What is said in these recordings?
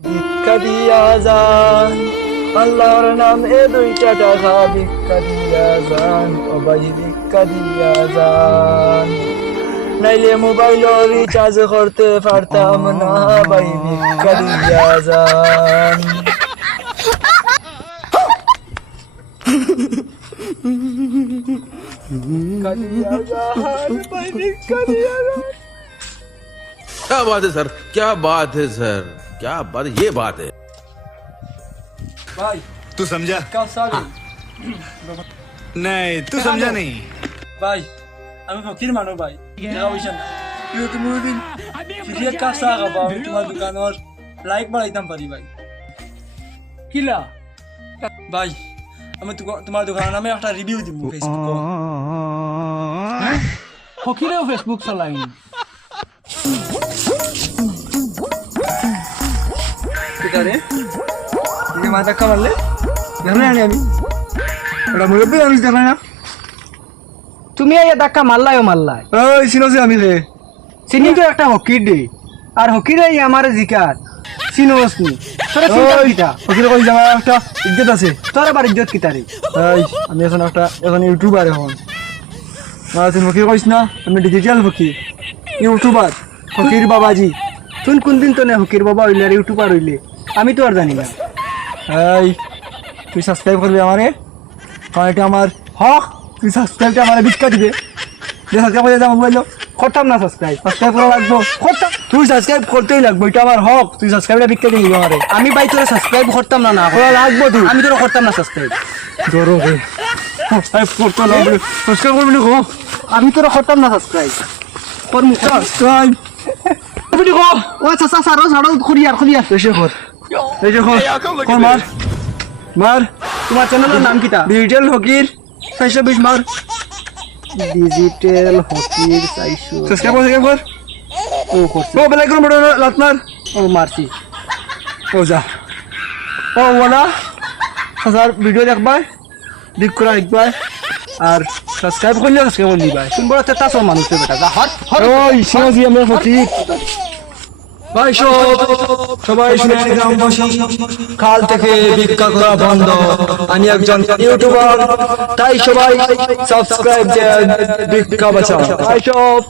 ভিক্ষা দিয়া যান, আল্লাহর নাম এ দুইটা টাকা ভিক্ষা দিয়া যান, ও ভাই ভিক্ষা দিয়া যান, নাইলে মোবাইল রিচার্জ করতে পারতাম না, ভাই ভিক্ষা দিয়া যান। ভিক্ষা দিয়া যান, ভাই ভিক্ষা দিয়া যান। क्या बात है सर, क्या बात है सर, क्या बात, ये बात है। ভাই तू समझा? কাসাবি नहीं तू समझा नहीं। ভাই আমি ফকির মানুষ ভাই, টাকা পয়সা না, কিন্তু তুমি ওদিন ফিরিয়ে কাজটা আগাবা, আমি তোমার দোকানের লাইক বাড়াইতাম পারি ভাই। কিলা ভাই আমি তোমার দোকানের নামে একটা রিভিউ দিব ফেসবুকে। ফকিরেও ফেসবুক চালাইনি। ঠিক আছে তুমি মাথা কামালে জানো না আমি ওটা মুরব্বী মানুষ জানো না। তুমি এই ধাক্কা মারলাই মারলাই, ওই চিনোছি আমি রে, চিনি তো একটা হকির দে, আর হকির এই আমার জিকার চিনোস নি তোরা চিন্তা কিটা, ফকির কই জামা একটা ইজ্জত আছে। তোর আবার ইজ্জত কিটা রে? এই আমি এখন ইউটিউবার, এখন তুই ফকির কইস না, আমি ডিজিটাল ফকির ইউটিউবার ফকির বাবাজি। তুই কোনদিন তো নে হকির বাবা হইলে আর ইউটিউবার হইলে, আমি তো আর জানি না। এই তুই সাবস্ক্রাইব করবি আমারে, কারণ এটা আমার হক। তুই সাবস্ক্রাইবটা আমার ভিক্ষা দিবে, যে সাবস্ক্রাইব করে যা মোবাইল করতাম না সাবস্ক্রাইব, সাবস্ক্রাইব করা লাগবো, করতাম। তুই সাবস্ক্রাইব করতেই লাগবো, এটা আমার হক। তুই সাবস্ক্রাইবটা ভিক্ষা দিবি আমারে। আমি ভাই তোরা সাবস্ক্রাইব করতাম না, না করা লাগবো তুই। আমি তোরা করতাম না সাবস্ক্রাইব, ধরো রে সাবস্ক্রাইব করতে লাগবে, সাবস্ক্রাইব করবি না গো, আমি তোরা করতাম না সাবস্ক্রাইব। তোর মুখ সাবস্ক্রাইব করবি না গো। ও চাচা সারো সারো খুলিয়ার খুলিয়ার এসে কর, এসে কর, কর মার মার। তোমার চ্যানেলের নাম কিটা? ডিজিটাল ফকির 420 মার। ডিজিটাল হকির 400। সাবস্ক্রাইব কর, ও করছি, ও বেলাই করে মোটা লাত মার। ও মারছি। ও যা, ও ওলা হাজার ভিডিও দেখবাই, দিক করা দেখবাই, আর সাবস্ক্রাইব করলে সাবস্ক্রাইব করলি ভাই। তুমি বড় তেতা সব মানুষ বেটা, যা হট হট। ওই সিনাজি আমরা ফকির ভাই, সবাই শুনে গ্রামবাসী, কাল থেকে ভিক্ষা করা বন্ধ। আমি একজন ইউটিউবার, তাই সবাই সাবস্ক্রাইব দেন, ভিক্ষা বাঁচান। তাই সব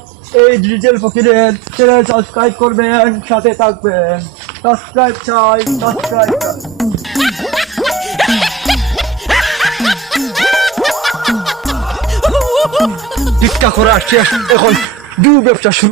এই ডিজিটাল ফকিরের চ্যানেল সাবস্ক্রাইব করবেন, সাথে থাকবেন। সাবস্ক্রাইব চাই, সাবস্ক্রাইব চাই। ভিক্ষা করা শেষ, এখন ব্যবসা শুরু।